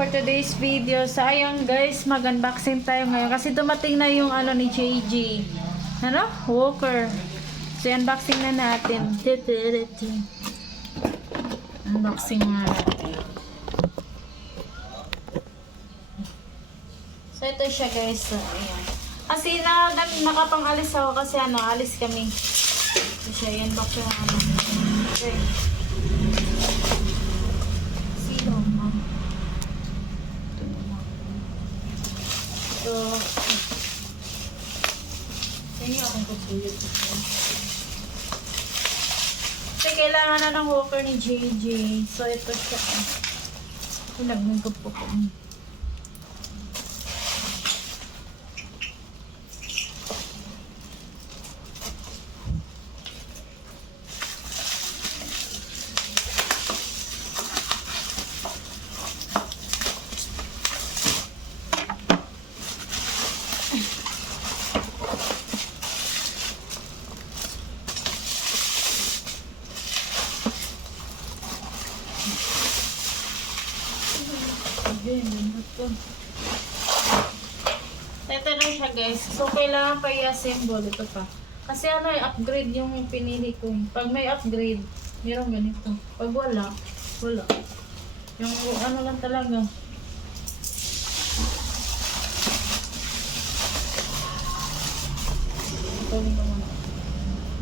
for today's video. So, ayun guys, mag-unboxing tayo ngayon. Kasi dumating na yung ano ni JJ. Ano? Walker. So, unboxing na natin. Unboxing na natin. So, ito siya guys. So, ayan. Kasi nakapang-alis ako kasi ano, alis kami. So, siya, yan, box siya na ano. Okay. Sino, ma'am? Ito naman. Ito. Yan yung akong kusulit. Kasi kailangan na ng walker ni JJ. So, ito siya. Ilagay ko po ko. Ito na siya guys. So, kailangan pa i-assemble. Ito pa. Kasi ano, upgrade yung pinili ko. Pag may upgrade, mayroong ganito. Pag wala, wala. Yung ano lang talaga. Ito rin naman.